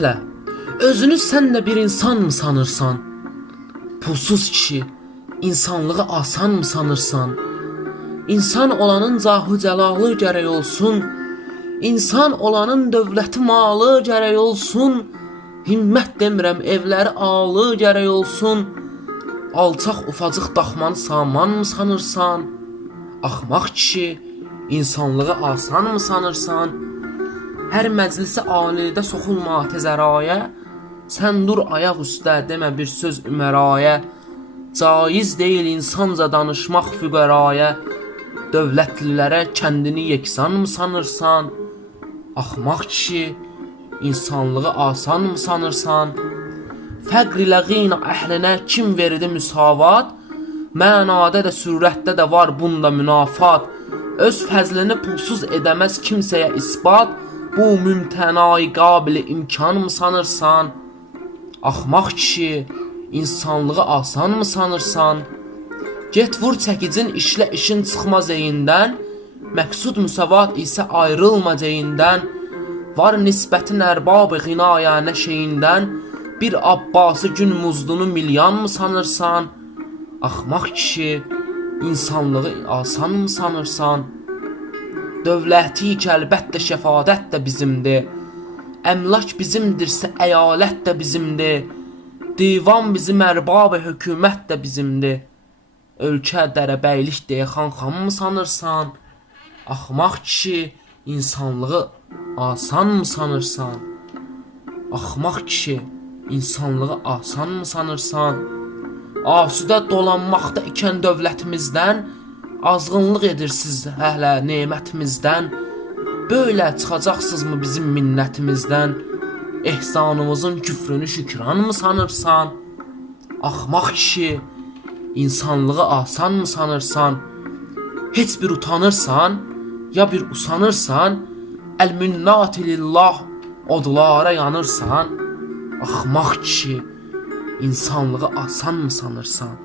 Fəhlə, özünü sən də bir insan mı sanırsan? Pulsuz kişi, insanlığı asan mı sanırsan? İnsan olanın cahı cəlalı gərək olsun. İnsan olanın dövləti malı gərək olsun. Himmət demirəm, evləri alı gərək olsun. Alçaq ufacıq daxmanı saman mı sanırsan? Axmaq kişi, insanlığı asan mı sanırsan? Hər məclisə alidə soxulma təzəraya. Sən dur ayaq üstə demə bir söz ümərayə. Caiz deyil insanca danışmaq füqəraya. Dövlətlilərə kəndini yeksan mı sanırsan? Axmaq kişi, insanlığı asan mı sanırsan? Fəqr ilə qina əhlinə kim verdi müsavat? Mənada da sürətdə də var bunda münafat. Öz fəzlini pulsuz edəməz kimsəyə isbat. Bu mümtənai qabili imkan mı sanırsan? Axmaq kişi, insanlığı asan mı sanırsan? Get vur çəkicin işlə işin çıxmaz eyindən. Məqsud müsavat isə ayrılma ceyindən. Var nisbətin ərbabı ğinaya şeyindən. Bir Abbası gün muzdunu milyan mı sanırsan? Axmaq kişi, insanlığı asan mı sanırsan? Dövləti ki, əlbəttə şəfadət də bizimdir. Əmlak bizimdirsə əyalət də bizimdir. Divan bizim ərbabı hökumət də bizimdir. Ölkə dərəbəylik deyə xan xan mı sanırsan? Axmaq kişi, insanlığı asan mı sanırsan? Axmaq kişi, insanlığı asan mı sanırsan? Asudə dolanmaqda ikən dövlətimizdən azğınlıq edirsiz hələ nemətimizdən. Böyle çıxacaqsınızmı bizim minnətimizdən? Ehsanımızın küfrünü şükran mı sanırsan? Axmaq kişi, insanlığı asan mı sanırsan? Heç bir utanırsan, ya bir usanırsan, əl-minnati lillah odlara yanırsan, axmaq kişi, insanlığı asan mı sanırsan?